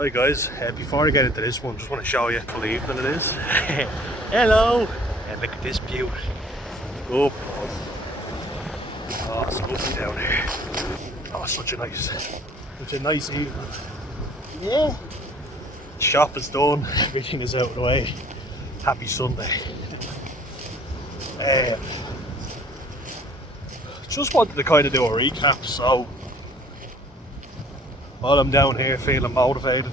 Hi guys, before I get into this one, just want to show you how evening it is. Hello! And look at this beauty. Oh, oh, it's lovely down here. Oh, such a nice evening. Yeah. Shop is done, everything is out of the way. Happy Sunday. Just wanted to kind of do a recap, so while I'm down here feeling motivated,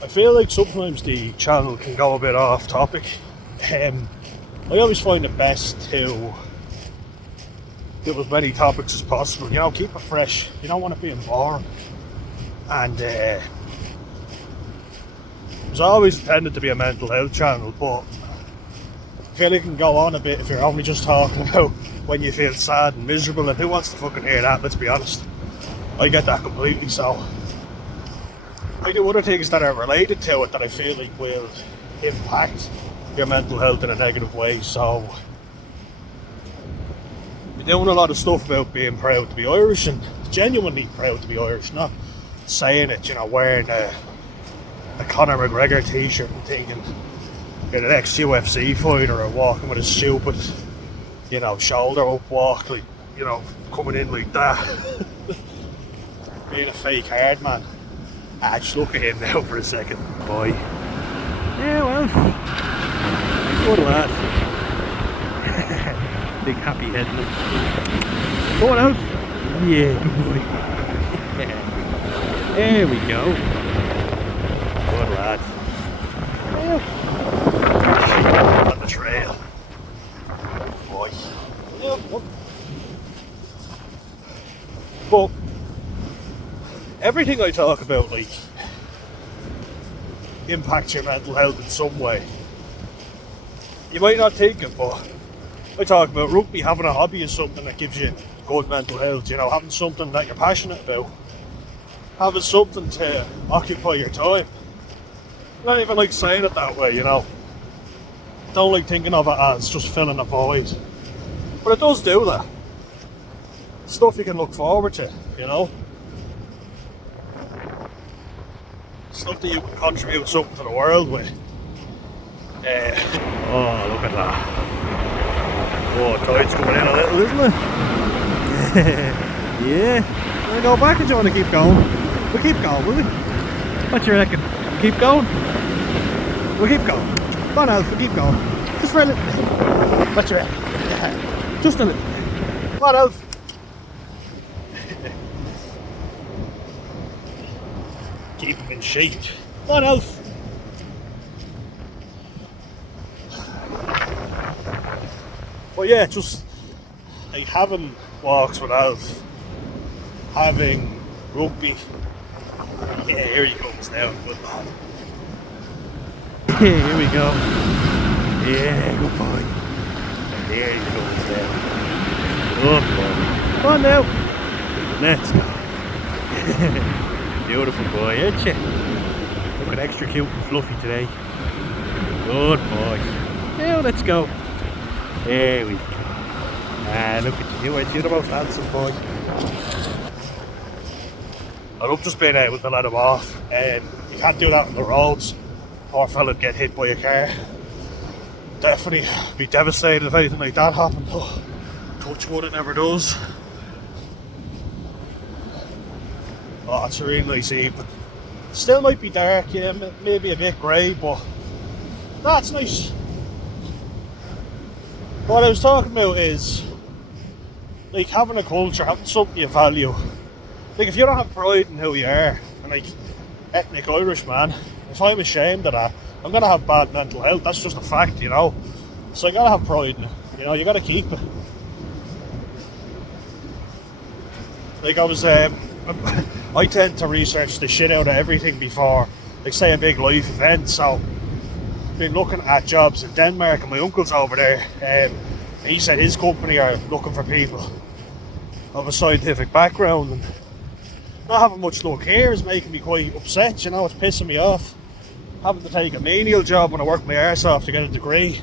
I feel like sometimes the channel can go a bit off topic. I always find it best to do as many topics as possible, you know, keep it fresh. You don't want to be boring. And it's always intended to be a mental health channel, but I feel it can go on a bit if you're only just talking about when you feel sad and miserable, and who wants to fucking hear that, let's be honest. I get that completely, so I do other things that are related to it that I feel like will impact your mental health in a negative way. So we're doing a lot of stuff about being proud to be Irish, and genuinely proud to be Irish, not saying it, you know, wearing a Conor McGregor t-shirt and thinking you're an ex-UFC fighter, or walking with a stupid, you know, shoulder up walk, like, you know, coming in like that. Being a fake hard man. Just look at him now for a second, boy. Yeah, well, good lad. Big happy head look. Going out. Yeah, good boy. There we go. Good lad. Yeah. On the trail. Boy. Yeah. But everything I talk about, like, impacts your mental health in some way. You might not think it, but I talk about rugby. Having a hobby is something that gives you good mental health, you know, having something that you're passionate about, having something to occupy your time. I don't even like saying it that way, you know. Don't like thinking of it as just filling a void, but it does do that. Stuff you can look forward to, you know. Stuff that you can contribute something to the world with. Oh, look at that. Oh, tide's coming in a little, isn't it? Yeah. Wanna go back, or do you want to keep going? We'll keep going, will we? What do you reckon? Keep going? We'll keep going. Come on, Alf, we'll keep going. Just for a little bit. What do you reckon? Just a little bit. Come on, Alf. Keep him in shape. Come on, Alf. But yeah, just like having walks with Alf, having rugby. Yeah, here he comes now. Good lad. Yeah, here we go. Yeah, good boy. There he goes now. Good boy. Come on now. Let's go. Beautiful boy, ain't you? Looking extra cute and fluffy today. Good boy. Now let's go. There we go. Look at you, aren't you the most handsome boy? I love just being able to let him off. You can't do that on the roads. Poor fella'd get hit by a car. Definitely be devastated if anything like that happened. Oh, touch wood, it never does. Oh, it's a really nice evening. Still might be dark, yeah, maybe a bit grey, but that's nice. What I was talking about is, like, having a culture, having something you value. Like, if you don't have pride in who you are, and like, ethnic Irish man, if I'm ashamed of that, I'm gonna have bad mental health. That's just a fact, you know. So you gotta have pride in it, you know, you gotta keep it. Like, I tend to research the shit out of everything before, like, say, a big life event. So I've been looking at jobs in Denmark, and my uncle's over there, and he said his company are looking for people of a scientific background, and not having much luck here is making me quite upset, you know. It's pissing me off having to take a menial job when I work my arse off to get a degree.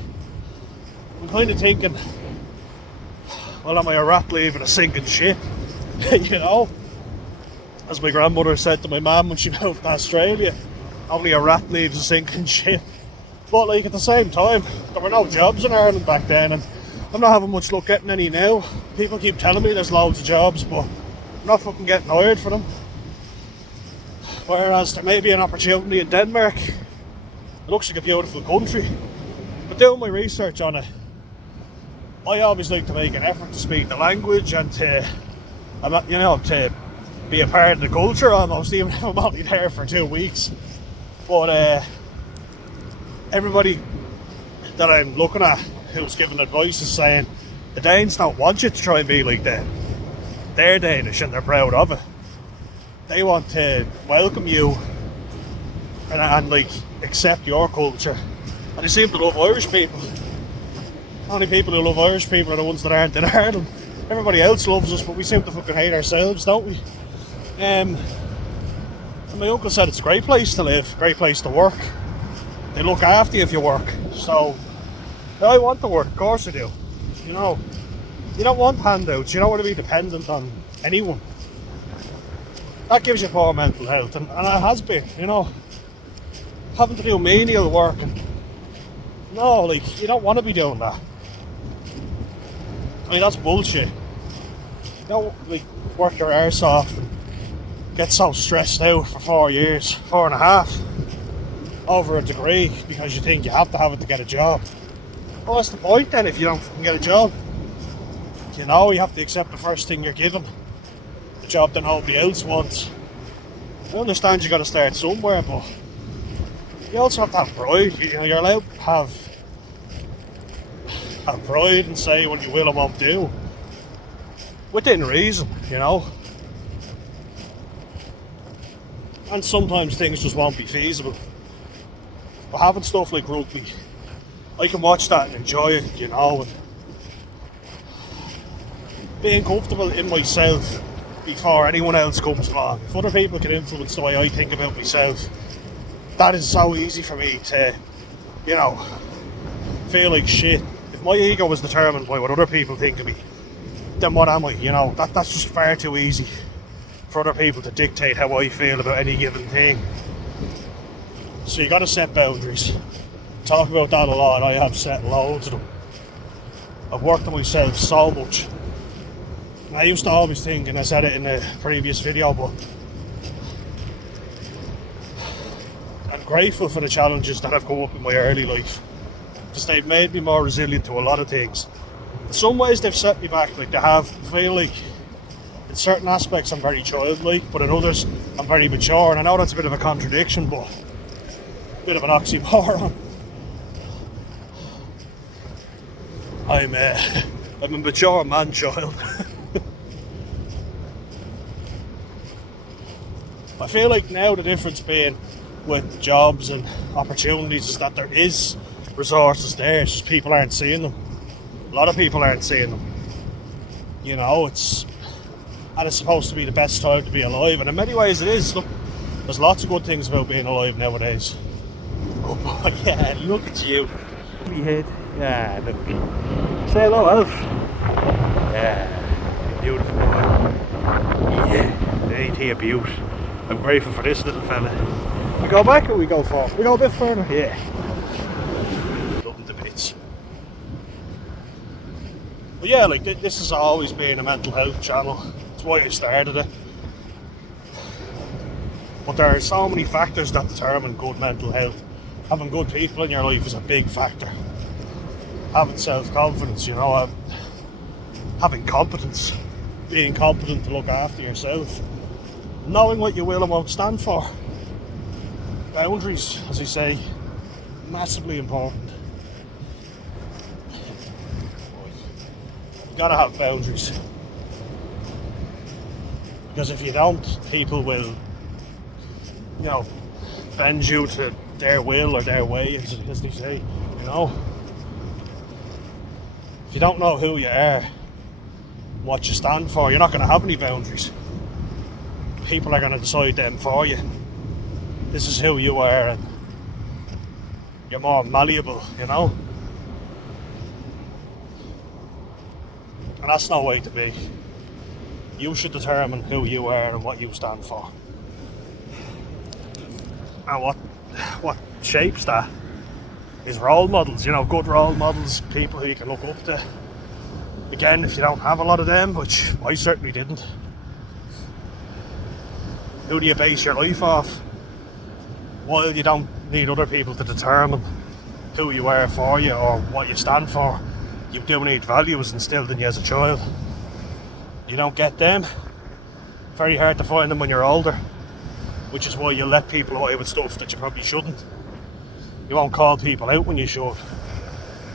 I'm kind of thinking, well, am I a rat leaving a sinking ship? You know, as my grandmother said to my mum when she moved to Australia, only a rat leaves a sinking ship. But like at the same time, there were no jobs in Ireland back then, and I'm not having much luck getting any now. People keep telling me there's loads of jobs, but I'm not fucking getting hired for them. Whereas there may be an opportunity in Denmark. It looks like a beautiful country. But doing my research on it, I always like to make an effort to speak the language and to be a part of the culture almost, even if I'm only there for 2 weeks. But everybody that I'm looking at who's giving advice is saying the Danes don't want you to try and be like them. They're Danish and they're proud of it. They want to welcome you and like accept your culture. And they seem to love Irish people. The only people who love Irish people are the ones that aren't in Ireland. Everybody else loves us, but we seem to fucking hate ourselves, don't we? And my uncle said it's a great place to live, great place to work. They look after you if you work. So I want to work, of course I do. You know, you don't want handouts, you don't want to be dependent on anyone. That gives you poor mental health, and it has been, you know. Having to do menial work, and no, like, you don't want to be doing that. I mean, that's bullshit. You don't, like, work your arse off and get so stressed out for 4 years, 4.5, over a degree because you think you have to have it to get a job. Well, what's the point then if you don't fucking get a job? You know, you have to accept the first thing you're given. The job that nobody else wants. I understand you got to start somewhere, but you also have to have pride. You're allowed to have pride and say what you will and won't do. Within reason, you know. And sometimes things just won't be feasible. But having stuff like rugby, I can watch that and enjoy it, you know. And being comfortable in myself before anyone else comes along. If other people can influence the way I think about myself, that is so easy for me to, you know, feel like shit. If my ego was determined by what other people think of me, then what am I? You know, that's just far too easy for other people to dictate how I feel about any given thing. So you got to set boundaries. Talk about that a lot. I have set loads of them. I've worked on myself so much. I used to always think, and I said it in a previous video, but I'm grateful for the challenges that have come up in my early life, because they've made me more resilient to a lot of things. In some ways they've set me back, like they have. I feel like in certain aspects I'm very childlike, but in others I'm very mature, and I know that's a bit of a contradiction, but a bit of an oxymoron. I'm a mature man-child. I feel like now the difference being with jobs and opportunities is that there is resources there, it's just people aren't seeing them. A lot of people aren't seeing them. You know, it's supposed to be the best time to be alive, and in many ways it is. Look, there's lots of good things about being alive nowadays. Oh boy, yeah, look at you. Me head. Yeah, look. Say hello, Elf. Yeah, beautiful boy. Yeah, ain't he a beaut? I'm grateful for this little fella. We go back or we go forward? We go a bit further? Yeah. Love him to bits. But yeah, like this has always been a mental health channel. That's why I started it. But there are so many factors that determine good mental health. Having good people in your life is a big factor. Having self-confidence, you know, having competence, being competent to look after yourself, knowing what you will and won't stand for. Boundaries, as I say, massively important. You gotta have boundaries, because if you don't, people will, you know, bend you to their will or their way, as they say, you know. If you don't know who you are, what you stand for, you're not going to have any boundaries. People are going to decide them for you. This is who you are, and you're more malleable, you know. And that's no way to be. You should determine who you are and what you stand for. And what shapes that is role models, good role models, people who you can look up to. Again, if you don't have a lot of them, which I certainly didn't, who do you base your life off? Well, you don't need other people to determine who you are for you or what you stand for. You do need values instilled in you as a child. You don't get them. Very hard to find them when you're older, which is why you let people away with stuff that you probably shouldn't. You won't call people out when you should,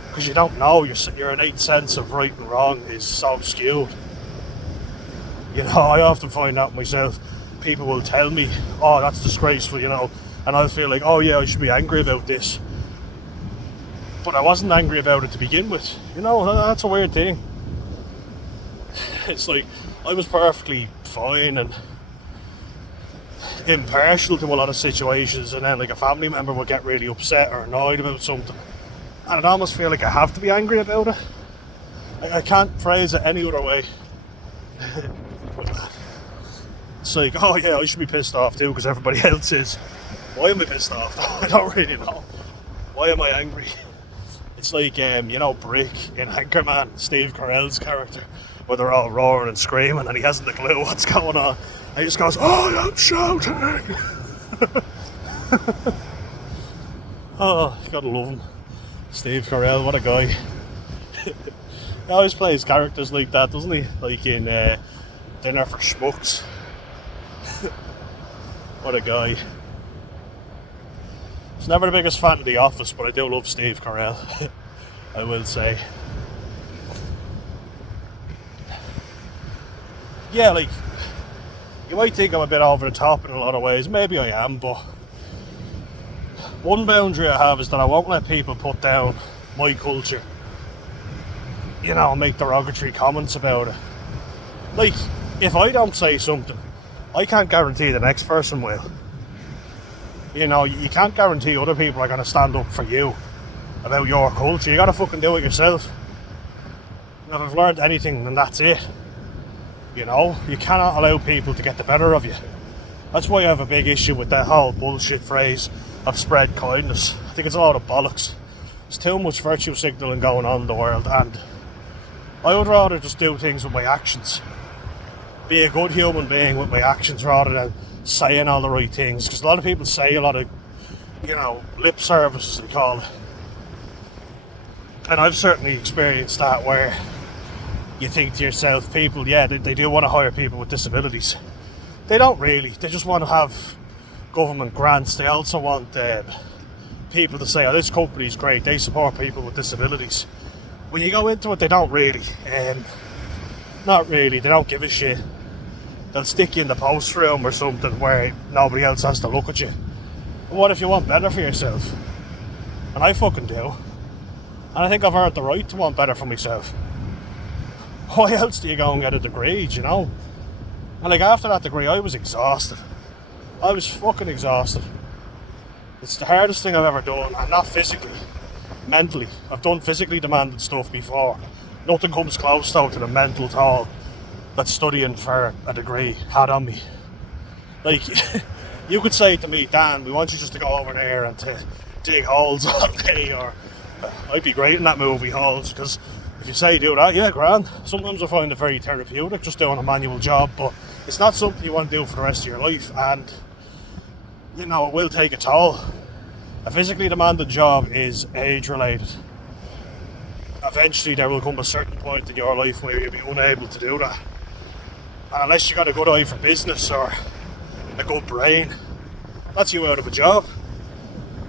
because you don't know. Your innate sense of right and wrong is so skewed. I often find out myself. People will tell me, "Oh, that's disgraceful," and I'll feel like, "Oh yeah, I should be angry about this." But I wasn't angry about it to begin with. That's a weird thing. It's like I was perfectly fine and impartial to a lot of situations, and then like a family member would get really upset or annoyed about something, and I'd almost feel like I have to be angry about it. I can't phrase it any other way. It's like, oh yeah, I should be pissed off too because everybody else is. Why am I pissed off? I don't really know. Why am I angry? It's like, Brick in Anchorman, Steve Carell's character, where they're all roaring and screaming and he hasn't a clue what's going on. And he just goes, "I am shouting!" Oh, you gotta love him. Steve Carell, what a guy. He always plays characters like that, doesn't he? Like in Dinner for Schmucks. What a guy. He's never the biggest fan of The Office, but I do love Steve Carell. I will say. Yeah, like, you might think I'm a bit over the top in a lot of ways. Maybe I am, but one boundary I have is that I won't let people put down my culture, make derogatory comments about it. Like, if I don't say something, I can't guarantee the next person will. You can't guarantee other people are going to stand up for you about your culture. You got to fucking do it yourself. And if I've learned anything, then that's it. You cannot allow people to get the better of you. That's why I have a big issue with that whole bullshit phrase of spread kindness. I think it's a lot of bollocks. There's too much virtue signalling going on in the world, and I would rather just do things with my actions. Be a good human being with my actions rather than saying all the right things, because a lot of people say a lot of, lip service, as they call it. And I've certainly experienced that, where you think to yourself, people, they do want to hire people with disabilities. They don't really. They just want to have government grants. They also want people to say, "Oh, this company's great, they support people with disabilities." When you go into it, they don't really. Not really. They don't give a shit. They'll stick you in the post room or something where nobody else has to look at you. But what if you want better for yourself? And I fucking do. And I think I've earned the right to want better for myself. Why else do you go and get a degree, And like, after that degree, I was exhausted. I was fucking exhausted. It's the hardest thing I've ever done, and not physically, mentally. I've done physically demanding stuff before. Nothing comes close though to the mental toll that studying for a degree had on me. Like, you could say to me, "Dan, we want you just to go over there and to dig holes all day," or I'd be great in that movie, Holes, because if you say do that, yeah, grand. Sometimes I find it very therapeutic just doing a manual job, but it's not something you want to do for the rest of your life, and it will take a toll. A physically demanding job is age related. Eventually there will come a certain point in your life where you'll be unable to do that. And unless you got a good eye for business or a good brain, that's you out of a job.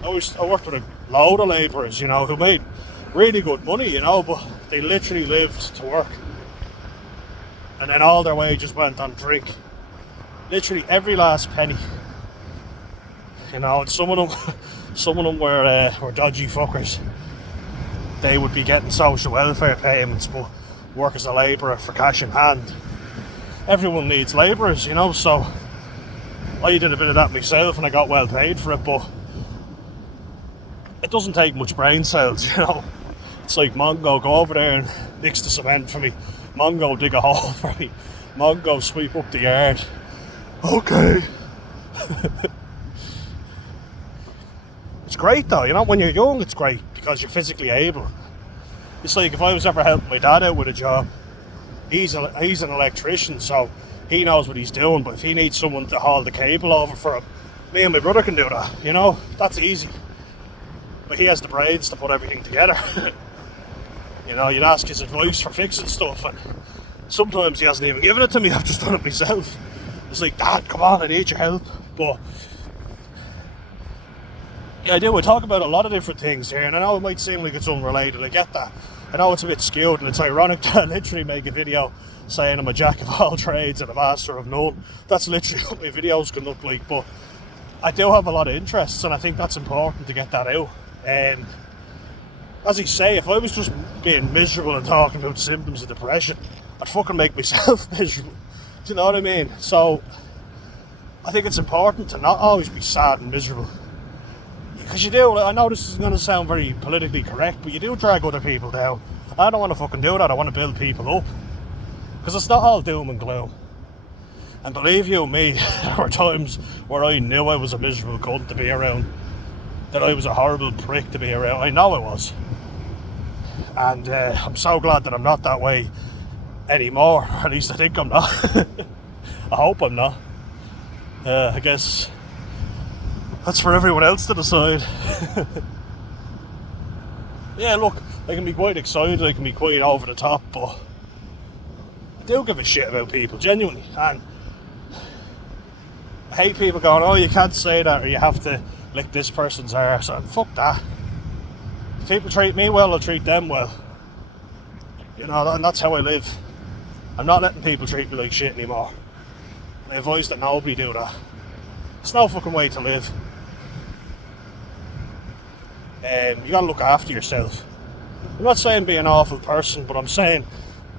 I worked with a load of labourers, who made really good money, but they literally lived to work. And then all their wages went on drink. Literally every last penny. And some of them were dodgy fuckers. They would be getting social welfare payments, but work as a labourer for cash in hand. Everyone needs labourers, so I did a bit of that myself and I got well paid for it, but it doesn't take much brain cells, It's like, Mongo, go over there and mix the cement for me. Mongo, dig a hole for me. Mongo, sweep up the yard. Okay. It's great though, you know, when you're young it's great because you're physically able. It's like if I was ever helping my dad out with a job, he's an electrician, so he knows what he's doing, but if he needs someone to haul the cable over for him, me and my brother can do that, you know, that's easy. But he has the brains to put everything together. You know, you'd ask his advice for fixing stuff, and sometimes he hasn't even given it to me, I've just done it myself. It's like, Dad, come on, I need your help. But yeah, I talk about a lot of different things here, and I know it might seem like it's unrelated, I get that. I know it's a bit skewed, and it's ironic that I literally make a video saying I'm a jack of all trades and a master of none. That's literally what my videos can look like, but I do have a lot of interests, and I think that's important to get that out. And as I say, if I was just being miserable and talking about symptoms of depression, I'd fucking make myself miserable. Do you know what I mean? So I think it's important to not always be sad and miserable. Because you do, I know this is going to sound very politically correct, but you do drag other people down. I don't want to fucking do that, I want to build people up. Because it's not all doom and gloom. And believe you me, there were times where I knew I was a miserable cunt to be around. That I was a horrible prick to be around. I know I was. And I'm so glad that I'm not that way anymore. At least I think I'm not. I hope I'm not. I guess that's for everyone else to decide. Yeah, look, I can be quite excited, I can be quite over the top, but I do give a shit about people, genuinely. And I hate people going, oh, you can't say that, or you have to lick this person's arse. And fuck that. If people treat me well, I'll treat them well. You know, and that's how I live. I'm not letting people treat me like shit anymore. I advise that nobody do that. It's no fucking way to live. You gotta look after yourself. I'm not saying be an awful person, but I'm saying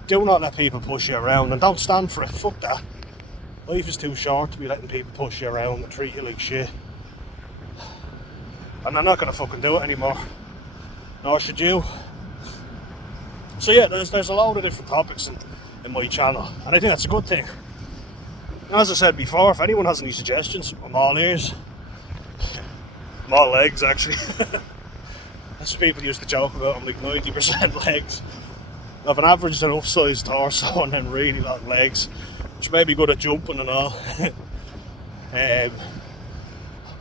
do not let people push you around, and don't stand for it. Fuck that. Life is too short to be letting people push you around and treat you like shit. And I'm not gonna fucking do it anymore. Nor should you. So yeah, there's a load of different topics in my channel, and I think that's a good thing. And as I said before, if anyone has any suggestions, I'm all ears. I'm all legs, actually. That's what people used to joke about. I'm like 90% legs. I have an average enough sized torso and then really long legs, which may be good at jumping and all.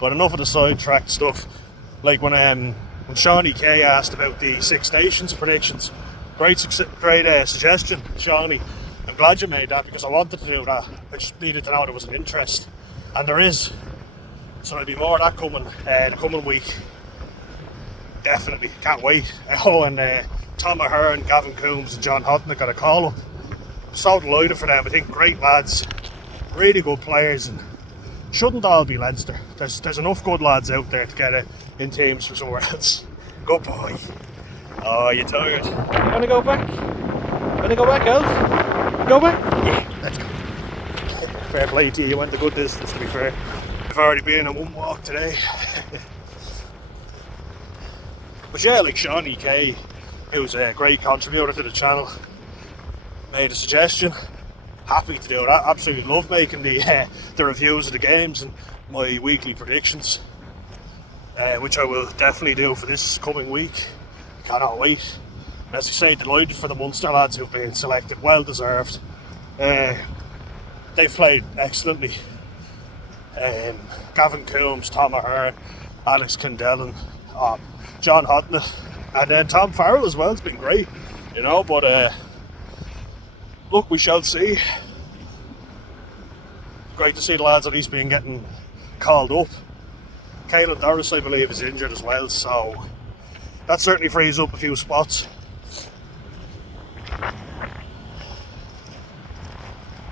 But enough of the sidetracked stuff. Like when Shawnee K asked about the Six Nations predictions, great suggestion, Shawnee. I'm glad you made that because I wanted to do that. I just needed to know there was an interest, and there is. So there'll be more of that coming the coming week. Definitely, can't wait. Oh, and Tom Ahern, Gavin Coombs and John Hutton got a call up. I'm so delighted for them. I think great lads, really good players, and shouldn't all be Leinster. There's enough good lads out there to get it in teams for somewhere else. Good boy. Oh, you tired? Wanna go back? Wanna go back, Elf? Go back? Yeah, let's go. Fair play to you, you went a good distance, to be fair. I've already been on one walk today. But yeah, like Shawnee K, who's a great contributor to the channel, made a suggestion. Happy to do that. Absolutely love making the reviews of the games and my weekly predictions, which I will definitely do for this coming week. Cannot wait. And as I say, delighted for the Munster lads who've been selected. Well deserved. They've played excellently. Gavin Coombs, Tom Ahern, Alex Kendellen, John Hutton, and then Tom Farrell as well. It's been great, you know, but look, we shall see. Great to see the lads at least being getting called up. Caelan Doris, I believe, is injured as well, so that certainly frees up a few spots.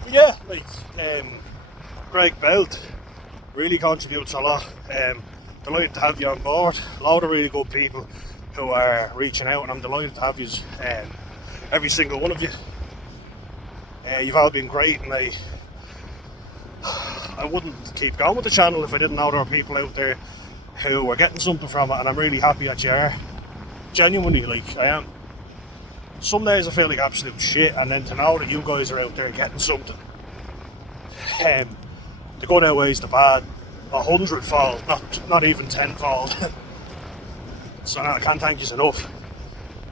But yeah, like Greg Belt really contributes a lot. Delighted to have you on board. A lot of really good people who are reaching out, and I'm delighted to have you, every single one of you. You've all been great, and I wouldn't keep going with the channel if I didn't know there were people out there who were getting something from it, and I'm really happy that you are. Genuinely, like, I am. Some days I feel like absolute shit, and then to know that you guys are out there getting something, The good outweighs the bad 100-fold, not even 10-fold. So no, I can't thank you enough.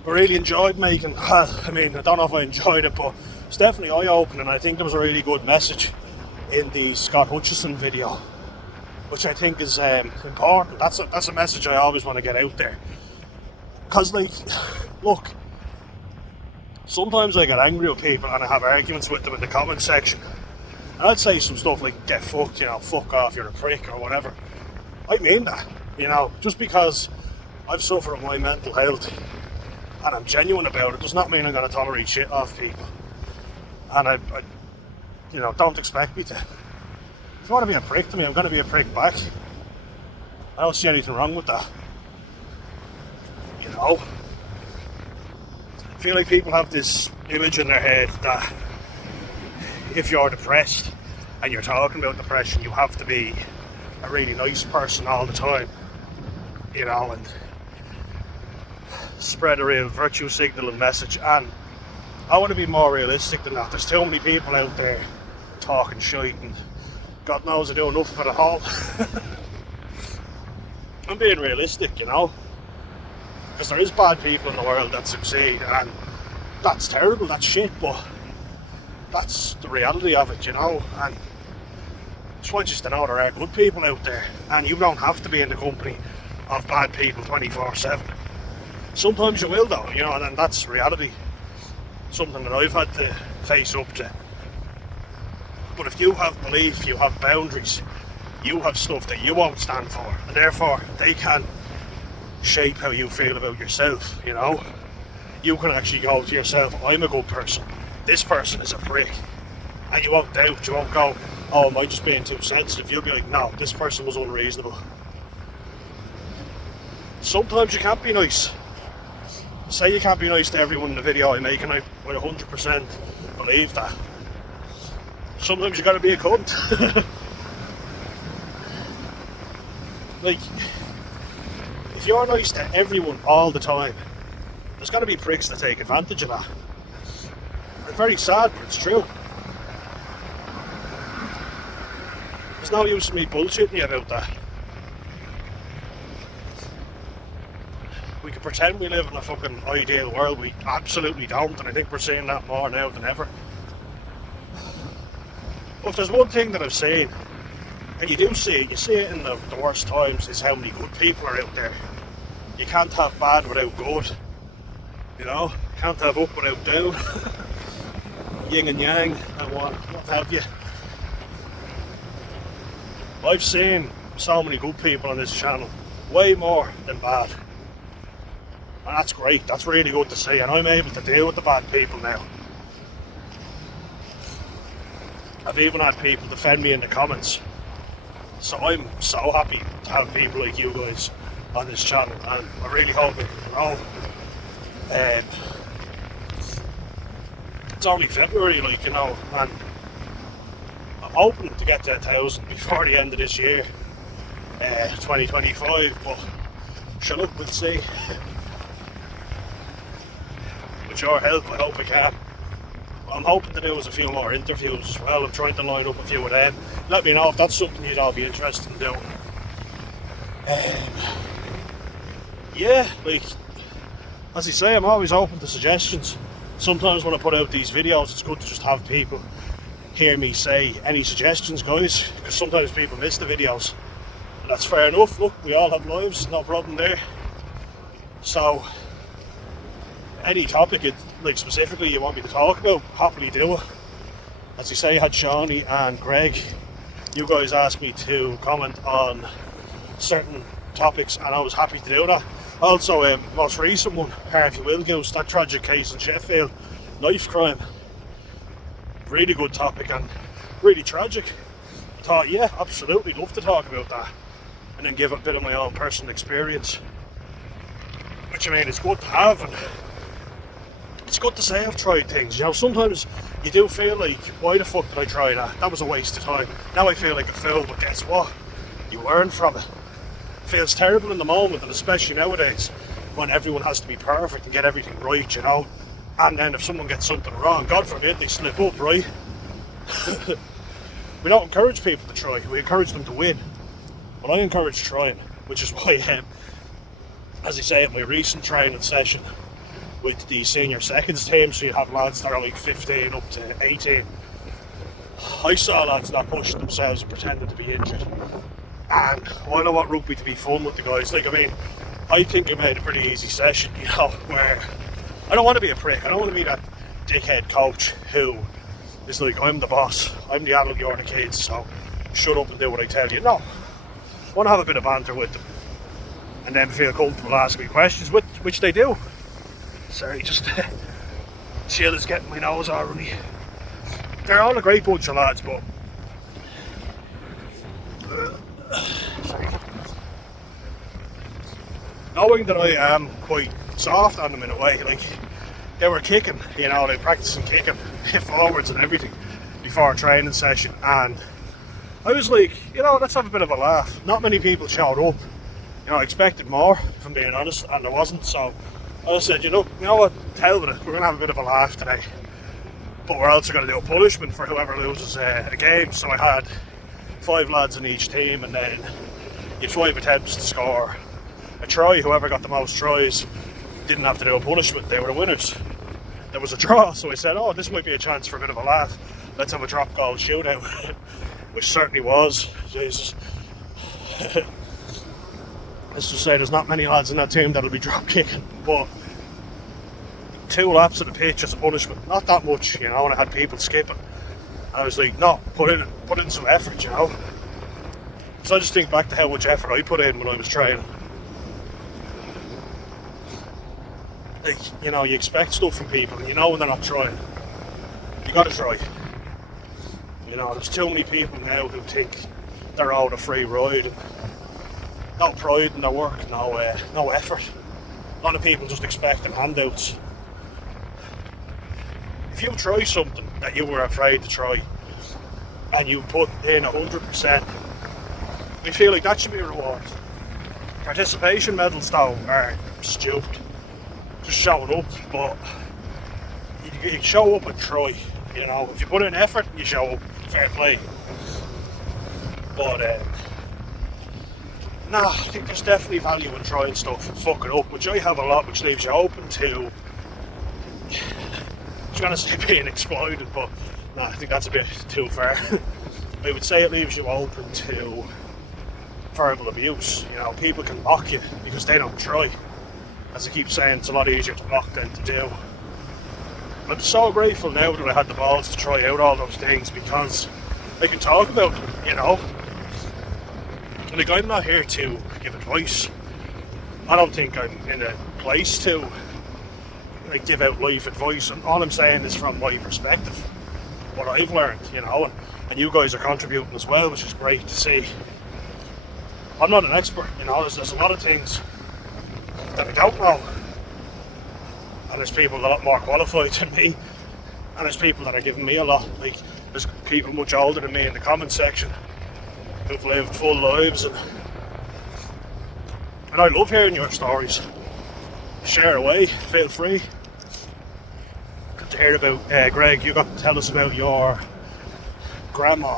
I really enjoyed making, well, I mean, I don't know if I enjoyed it, but it's definitely eye-opening. I think there was a really good message in the Scott Hutchison video, which I think is important. That's a message I always want to get out there. Because, like, look, sometimes I get angry with people and I have arguments with them in the comment section. And I'd say some stuff like, get fucked, you know, fuck off, you're a prick, or whatever. I mean that, you know, just because I've suffered with my mental health and I'm genuine about it does not mean I'm going to tolerate shit off people. And I you know, don't expect me to. If you want to be a prick to me, I'm going to be a prick back. I don't see anything wrong with that. You know? I feel like people have this image in their head that if you're depressed and you're talking about depression, you have to be a really nice person all the time. You know, and spread a real virtue signaling message. And I want to be more realistic than that. There's too many people out there talking shite and God knows I do enough of it at all. I'm being realistic, you know, because there is bad people in the world that succeed, and that's terrible, that's shit, but that's the reality of it, you know. And just want you to know there are good people out there, and you don't have to be in the company of bad people 24/7. Sometimes you will though, you know, and that's reality. Something that I've had to face up to. But if you have belief, you have boundaries, you have stuff that you won't stand for, and therefore they can shape how you feel about yourself, you know. You can actually go to yourself, I'm a good person, this person is a prick, and you won't doubt, you won't go, oh, am I just being too sensitive? You'll be like, no, this person was unreasonable. Sometimes you can't be nice. Say you can't be nice to everyone in the video I make, and I 100% believe that. Sometimes you gotta be a cunt. Like, if you're nice to everyone all the time, there's gotta be pricks that take advantage of that. It's very sad, but it's true. There's no use in me bullshitting you about that. We can pretend we live in a fucking ideal world, we absolutely don't, and I think we're seeing that more now than ever. But if there's one thing that I've seen, and you do see it, you see it in the worst times, is how many good people are out there. You can't have bad without good, you know? You can't have up without down. Yin and yang, and what have you. I've seen so many good people on this channel, way more than bad. And that's great, that's really good to see, and I'm able to deal with the bad people now. I've even had people defend me in the comments. So I'm so happy to have people like you guys on this channel, and I really hope it can grow. It's only February, like, you know, and I'm hoping to get to 1,000 before the end of this year, 2025, but sure, look, we'll see. With your help, I hope I can. What I'm hoping to do is a few more interviews as well. I'm trying to line up a few of them. Let me know if that's something you'd all be interested in doing. Yeah, like, as I say, I'm always open to suggestions. Sometimes when I put out these videos, it's good to just have people hear me say, any suggestions, guys? Because sometimes people miss the videos. And that's fair enough. Look, we all have lives, no problem there. So, any topic, like specifically you want me to talk about, happily do it. As you say, I had Shawnee and Greg. You guys asked me to comment on certain topics, and I was happy to do that. Also, most recent one, Harvey Wilgoose, that tragic case in Sheffield, knife crime. Really good topic and really tragic. I thought, yeah, absolutely, love to talk about that, and then give a bit of my own personal experience. Which, I mean, it's good to have, and it's good to say I've tried things. You know, sometimes you do feel like, why the fuck did I try that? That was a waste of time. Now I feel like a fool, but guess what? You learn from it. It feels terrible in the moment, and especially nowadays, when everyone has to be perfect and get everything right, you know. And then if someone gets something wrong, God forbid they slip up, right? we don't encourage people to try, we encourage them to win. But I encourage trying, which is why, as I say, at my recent training session with the senior seconds team, so you have lads that are like 15 up to 18, I saw lads not pushing themselves and pretending to be injured. And I don't want rugby to be fun with the guys. Like, I mean, I think I made a pretty easy session, you know, where I don't want to be a prick. I don't want to be that dickhead coach who is like, I'm the boss, I'm the adult, you're the kids, so shut up and do what I tell you. No, I want to have a bit of banter with them and then feel comfortable asking me questions, which they do. Sorry, just Chill is getting my nose already. They're all a great bunch of lads, but knowing that I am quite soft on them in a way, like, they were kicking, you know, they practicing kicking forwards and everything before a training session, and I was like, you know, let's have a bit of a laugh. Not many people showed up, you know, I expected more, if I'm being honest, and there wasn't, so I said, you know what, hell with it, we're going to have a bit of a laugh today, but we're also going to do a punishment for whoever loses a game. So I had 5 lads in each team, and then you had 5 attempts to score a try. Whoever got the most tries didn't have to do a punishment, they were the winners. There was a draw, so I said, oh, this might be a chance for a bit of a laugh, let's have a drop goal shootout, which certainly was. Jesus. Let's just say there's not many lads in that team that'll be drop kicking, but 2 laps of the pitch as a punishment, not that much, you know, and I had people skipping. I was like, no, put in some effort, you know. So I just think back to how much effort I put in when I was training. Like, you know, you expect stuff from people, and you know when they're not trying. You gotta try. You know, there's too many people now who think they're out a free ride. And no pride in their work, no effort. A lot of people just expecting handouts. If you try something that you were afraid to try, and you put in 100%, I feel like that should be a reward. Participation medals though are stupid. Just showing up, but you show up and try, you know. If you put in effort, you show up, fair play. But nah, I think there's definitely value in trying stuff and fucking up, which I have a lot, which leaves you open to, I was going to say being exploited, but nah, I think that's a bit too far. I would say it leaves you open to verbal abuse. You know, people can mock you because they don't try. As I keep saying, it's a lot easier to mock than to do. I'm so grateful now that I had the balls to try out all those things, because I can talk about them, you know. Like, I'm not here to give advice. I don't think I'm in a place to like give out life advice, and all I'm saying is from my perspective, what I've learned, you know, and you guys are contributing as well, which is great to see. I'm not an expert, you know, there's a lot of things that I don't know, and there's people a lot more qualified than me, and there's people that are giving me a lot. Like, there's people much older than me in the comment section who've lived full lives, and I love hearing your stories. Share away, feel free. Good to hear about Greg. You got to tell us about your grandma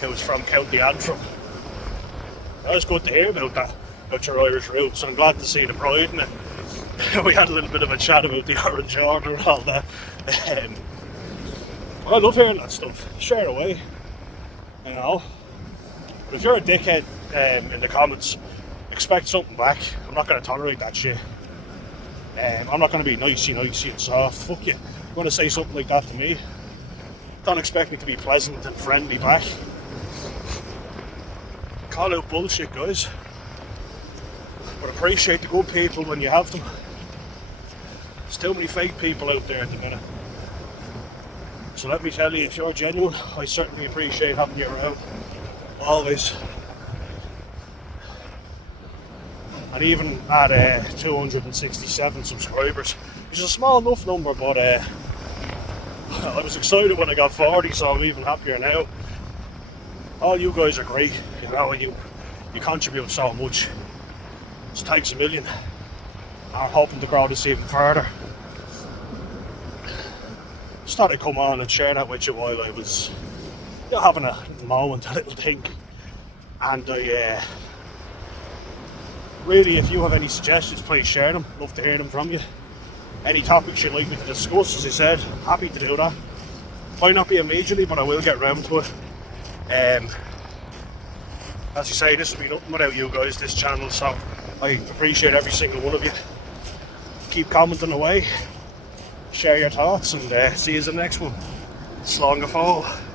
who was from County Antrim. That was good to hear about that, about your Irish roots, and I'm glad to see the pride in it. We had a little bit of a chat about the Orange Order and all that. I love hearing that stuff. Share away, you know. But if you're a dickhead in the comments, expect something back. I'm not going to tolerate that shit. I'm not going to be nicey and soft. Fuck you. You want to say something like that to me? Don't expect me to be pleasant and friendly back. Call out bullshit, guys. But appreciate the good people when you have them. There's too many fake people out there at the minute. So let me tell you, if you're genuine, I certainly appreciate having you around. Always. And even at 267 subscribers, which is a small enough number, but I was excited when I got 40, so I'm even happier now. All you guys are great, you know, and you contribute so much. So thanks a million. I'm hoping to grow this even further. Just thought I'd come on and share that with you while I was you're having a moment, a little think. And I really, if you have any suggestions, please share them. Love to hear them from you. Any topics you'd like me to discuss, as I said, happy to do that. Might not be immediately, but I will get round to it. As you say, this would be nothing without you guys, this channel, so I appreciate every single one of you. Keep commenting away, share your thoughts, and see you in the next one. Slán go fóill.